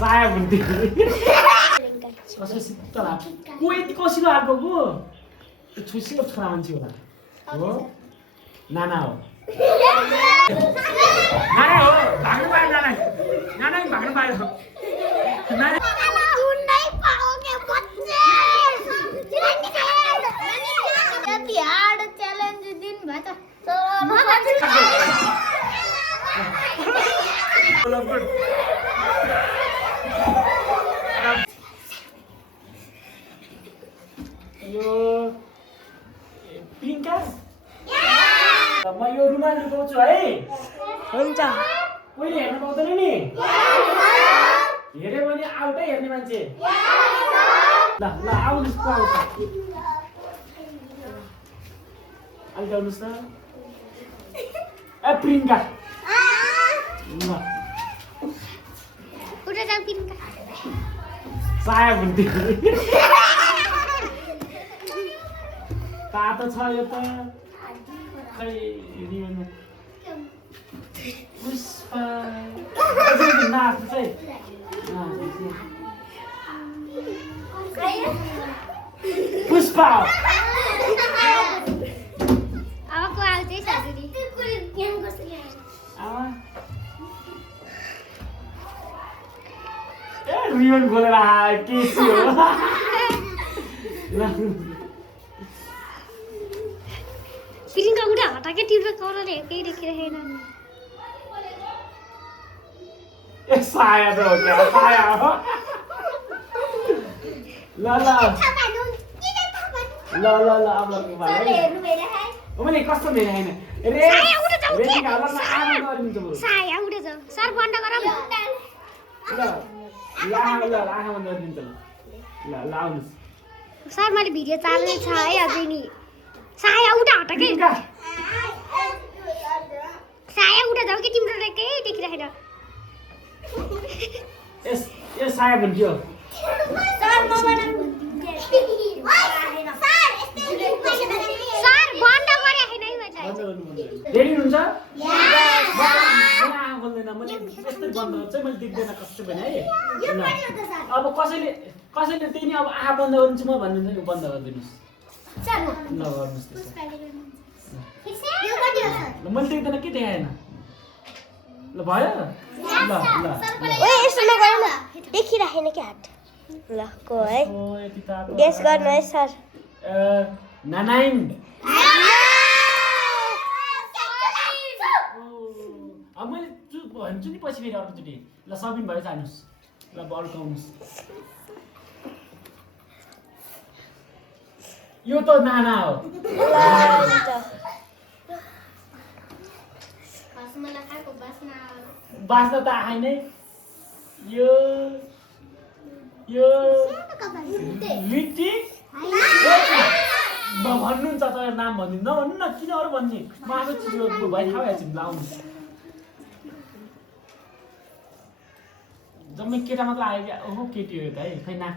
साया भन्थे कसो सित्त ला कोही कसिलो आएको को छुसीको छोरा मान्छे होला हो नाना हो नाना हो भाग्नु पायो नाना नाना पनि भाग्नु पायो नाना नहीं पाओगे बच्चे यति हार्ड च्यालेन्ज दिन भयो त यो प्रियङ्का म यो रुमाल लुकाउँछु है हुन्छ कोहीले हेर्न पाउँदैन नि हेऱ्यो भने आउटै हेर्ने मान्छे ल ल आउनुहोस् को आउँछ अहिले आउनुहोस् न ए प्रियङ्का ल उठे जाऊ पिनका साया भन्थे तातो छ यो त खै रिवन पुष्पा अझै नाच्नु चाहिँ पुष्पा अब को आउँछ सासुरी आमा ए रिवन खोलेर केसी हो ल पिनका उठा हटाके तिम्रो कलरले केही देखिरहेन ए साया त हो क्या साया हो ल ल ल ल ल अब भाइ ओ मैले कस्तो मेरो हैन रे रेडी हाल्न आमा गरिन्छ बरु साया उठे जाऊ सर बन्द गर ल ल आमा बन्द गरिदिन्छ ल ल आउनुस् सर मैले भिडियो चाल्ने छ है अझै नि साया उठा हटाके साया उठा जाऊ कि तिम्रो केही देखिरहेन ए साया भन्थ्यो सर बन्द गरे हैन है मैले रेडी हुनुहुन्छ आँखा खोल्दैन मैले यस्तै बन्द गर्छु मैले देख्दैन कस्तो पनि है अब कसैले त्यही नि अब आँखा बन्द गर्नु म भन्नुहुन्छ नि बन्द गरिदिनुहोस् ल गर्नुहोस् ल मैले देख्दैन के देखाएन ल भयो ल ल ओए यसो नगर्नु न देखिराखेन के हात ल को है गेस गर्नु है सर नानाइन अब मैले भन्छु नि पछि फेरि अर्कोचोटि ल सबिन भयो जानुहोस् ल बल्काउनुहोस् यो त नाना हो बास्न त आएन यो लिटी भन्नुहुन्छ तर नाम भनिदिनु नभन्नु न किन अरू भन्ने म आफै चिज भाइ थाहा भइहाल्छ नि लाउनु जम्मै केटा मात्र आयो क्या ओहो केटी हो त है खै ना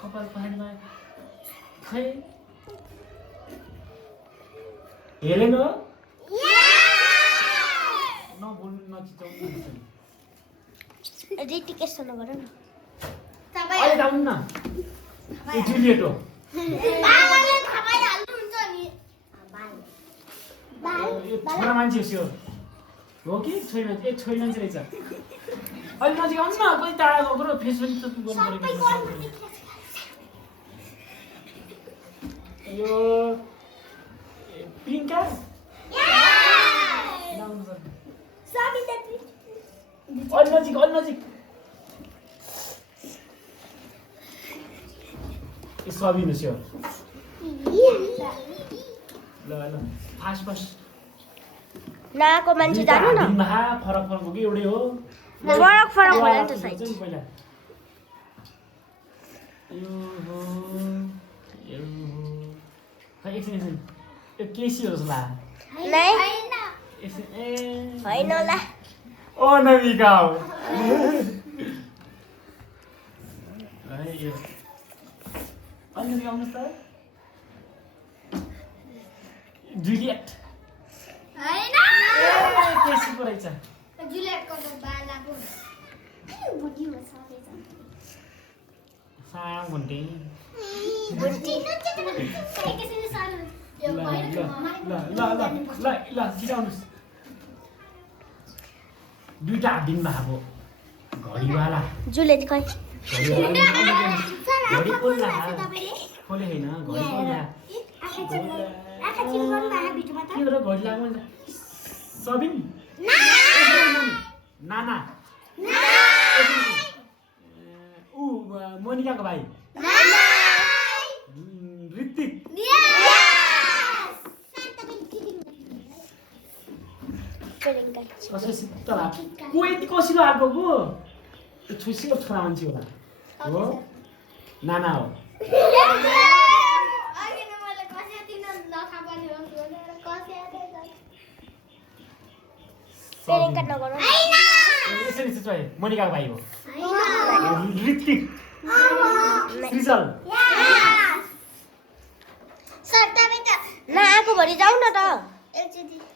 कपाल पहाडमा खै हेरेन हो नबोल्नु नचिचाउनु रिटिकेसन नगर न अहिले जाउँ न ए जुलिएट हो यो छोरा मान्छे हो कि छोरी मान्छे ए छोरी मान्छे रहेछ अहिले नजिक आउनु न कोही टाढा गएको र फेसबुक त गर्नु पऱ्यो यो प्रियङ्का अलि नजिक ए सबिन हो ल फास्ट नाको मान्छे जानु न फरक हो कि एउटै हो फरक होला नि त साइज पहिला यो हो खै एकछिन यो केसी हो जस्तो लाग्यो नै ए होइन होला ओ नमिका हो अलिकति आउनुहोस् त जुलिएट हैन सुपर रहेछ साया भन्टे ल छिराउनुहोस् दुईटा हात दिनुभएको अब घडीवाला जुले खै घडी खोल्ला खोले होइन घडी खोल्ला के हो र घडी लाग्नु सबिन नाना ऊ मोनिकाको भाइ ऋतिक कसरी सित्त भएको को यति कसिलो हाल्को पो त्यो छुसीको छोरा मान्छे होला हो नाना हो यसरी चाहिँ मोनिकाको भाइ हो ऋतिक सृजल नआएको भरि जाउँ न त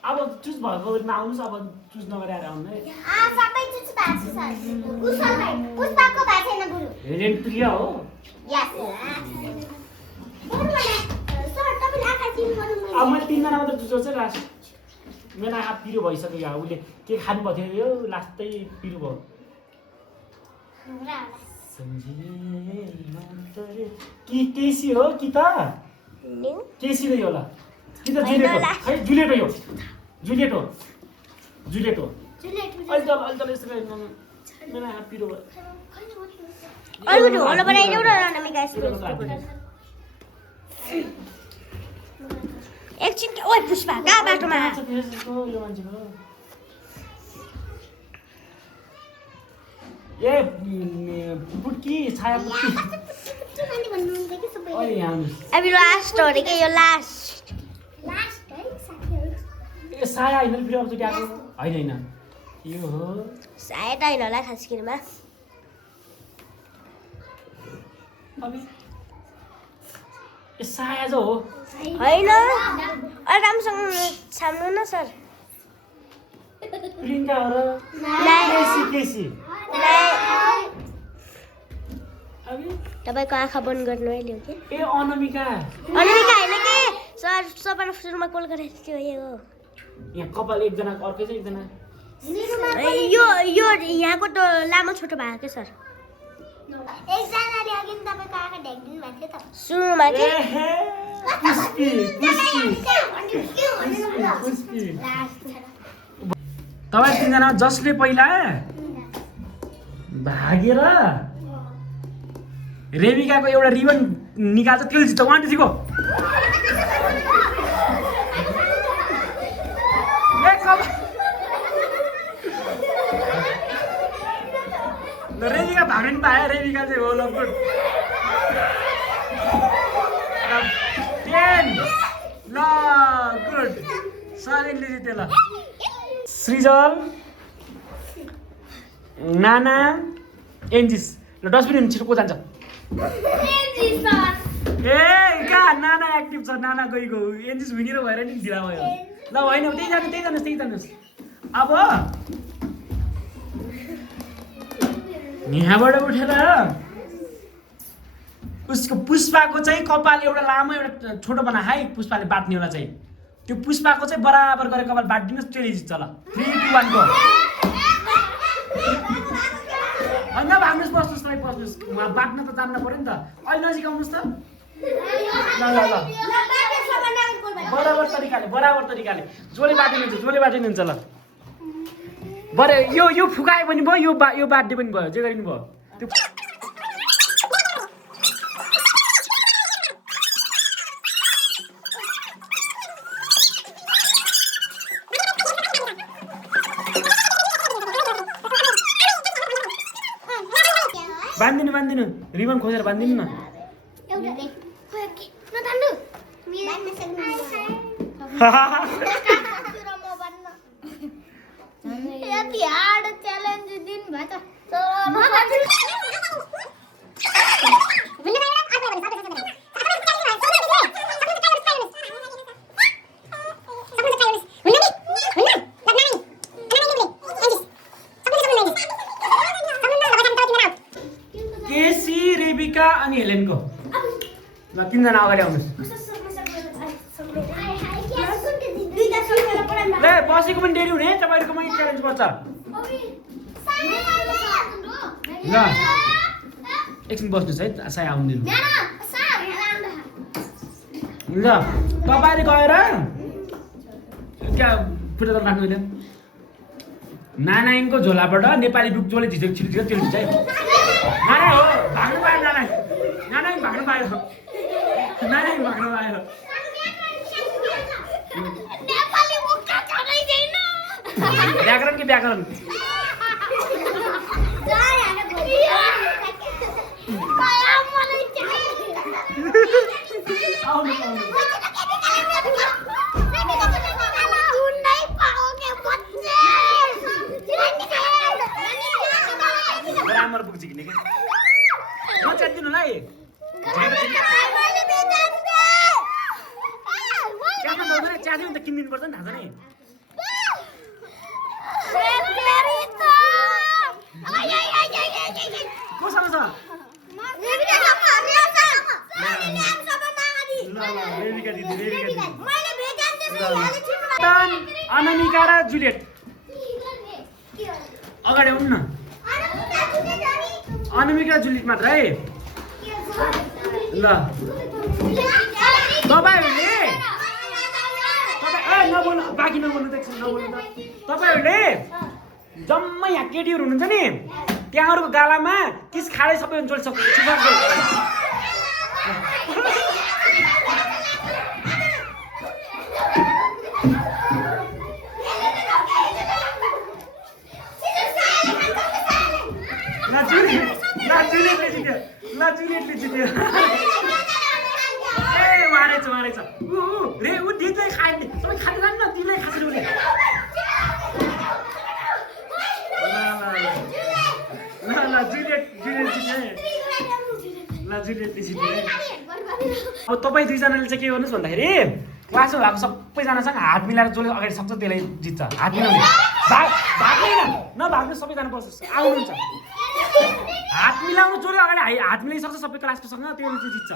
अब चुज भएको नआउनुहोस् अब चुज नगरेर आउनु है हेरेन प्रिय हो अब मैले तिनजना मात्र चुज गर्छु लास्ट मेरो आँखा पिरो भइसक्यो यहाँ उसले के खानु भएको थियो यो लास्टै पिरो भयो कि केसी हो कि त केसी नै होला कि त जुलियट हो है जुलियट हो यो जुलियट हो जुलियट हो अहिले त यसो मेरो आँखा पिरो भयो अरू होला बनाइदेऊ न नमिका एकछिन ओइ पुष्पा कहाँ बाटोमा यो मान्छेको ए बुटकी छाया बुटकी अहिले यहाँ आउनुहोस् अब लास्ट हो अरे के यो लास्ट ए साया होइन फेरि अर्कोचोटि आएको होइन होइन यो हो सायद होइन होला खास किनमा अब ए साया जो हो होइन राम्रोसँग छाम्नु न सर प्रियङ्का हो र केसी तपाईँको आँखा बन्द गर्नु है ल्याउ कि ए अनामिका अनामिका होइन कि सर सबैलाई सुरुमा कल गरेको थियो यो हो यहाँ कपाल एकजनाको अर्कै छ एकजना यो यहाँको त लामो छोटो भएको के सर सुरुमा के तपाईँ तिनजना जसले पहिला भागेर रेबिकाको एउटा रिबन निकाल्छ त्यो जित्छ 1 2 3 गो रेबिका भाग्नु नि पायो रेबिका चाहिँ हो लगभग 10 ल गुड सजिलै जित्यो ल सृजल नाना एन्जिस ल डस्टबिन छिटो को जान्छ ए कहाँ नाना एक्टिभ छ नाना गइगयो एन्जिस विनिरो भएर नि ढिला भयो ल होइन त्यही जानुहोस् अब यहाँबाट उठेर उसको पुष्पाको चाहिँ कपाल एउटा लामो एउटा छोटो बना है पुष्पाले बाट्नेवाला चाहिँ त्यो पुष्पाको चाहिँ बराबर गरेर कपाल बाटिदिनुहोस् त्यसले जित्छ ल 3 2 1 गो होइन भाग्नुहोस् बस्नुहोस् तपाईँ बस्नुहोस् उहाँ बाट्न त जान्न पऱ्यो नि त अहिले नजिक आउनुहोस् त ल बराबर तरिकाले जसले बाटिनुहुन्छ ल बरे यो फुकायो पनि भयो यो बाट्ने पनि भयो जे गरिनु भयो त्यो बाँधिदिनु रिबन खोजेर बाँधिदिनु न अनामिका अनि हेलेनको ल तिनजना अगाडि आउनुहोस् ले बसेको पनि डेरी हुने तपाईँहरूकोमा च्यालेन्ज पर्छ ल एकछिन बस्नुहोस् है साय आउँदैन ल तपाईँहरू गएर क्या फुटेर राख्नु होइन नानाइङको झोलाबाट नेपाली बुक जसले झिझेको छिटो त्यो झिझ है नाना हो भाग्नु पायो नानाइङ भाग्नु पायो नानाइङ भाग्नु पायो व्याकरण कि व्याकरण राम्रो बुक झिक्ने क्या म च्यातिदिनुलाई च्यातिदिनु त किनिदिनु पर्छ नि थाहा छ नि कोसँग छ अनामिका र जुलियट अगाडि आउनु न अनामिका र जुलियट मात्र है ल तपाईँहरूले नबोल्नु बाँकी नबोल्नु त नबोल्नु त तपाईँहरूले जम्मै यहाँ केटीहरू हुनुहुन्छ नि त्यहाँहरूको गालामा किस खाँदै सबै जोडिसक्नु जुलियटले जित्यो ए मारेछ रे ऊ दिदीलाई खाने तपाईँ खानु जान्न दिदीलाई खान्छ उसले ल जुलियट जित्यो ल जुलियटले जित्यो अब तपाईँ दुईजनाले चाहिँ के गर्नुहोस् भन्दाखेरि क्लासमा भएको सबैजनासँग हात मिलाएर जसले अगाडि सक्छ त्यसलाई जित्छ हात मिलाउने भाग्दैन नभाग्नु सबैजना पर्छ आउनुहुन्छ हात मिलाउनु जसले अगाडि हात मिलाइसक्छ सबै क्लासकोसँग त्यसले चाहिँ जित्छ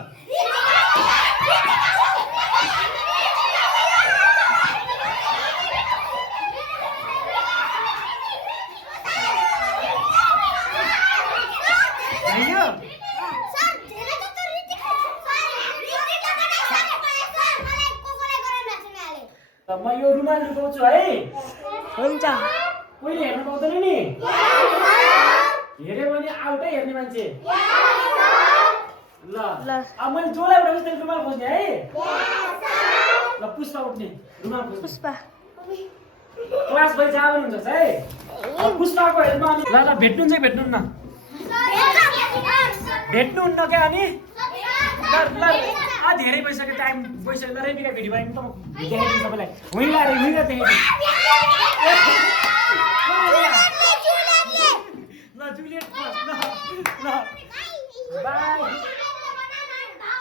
म यो रुमाल लुकाउँछु है हुन्छ पहिले हेर्नु पाउँदैन नि हेऱ्यो भने आउट है हेर्ने मान्छे ल अब मैले जोलाई उठाउँछु त्यसले रुमाल खोज्ने है ल पुष्पा उठ्ने रुमाल खोज्ने पुष्पा क्लास भइ जहाँ पनि हुन्छ है अब पुष्पाको हेर्नु अनि ल भेट्नुहुन्छ कि भेट्नुहुन्न भेट्नुहुन्न क्या अनि ल धेरै भइसक्यो टाइम भइसक्यो ल रेबिका भिडियो बनाइदिनु त म देखाइदिन्छु तपाईँलाई हुइला देखाइदिनु ल जुलियट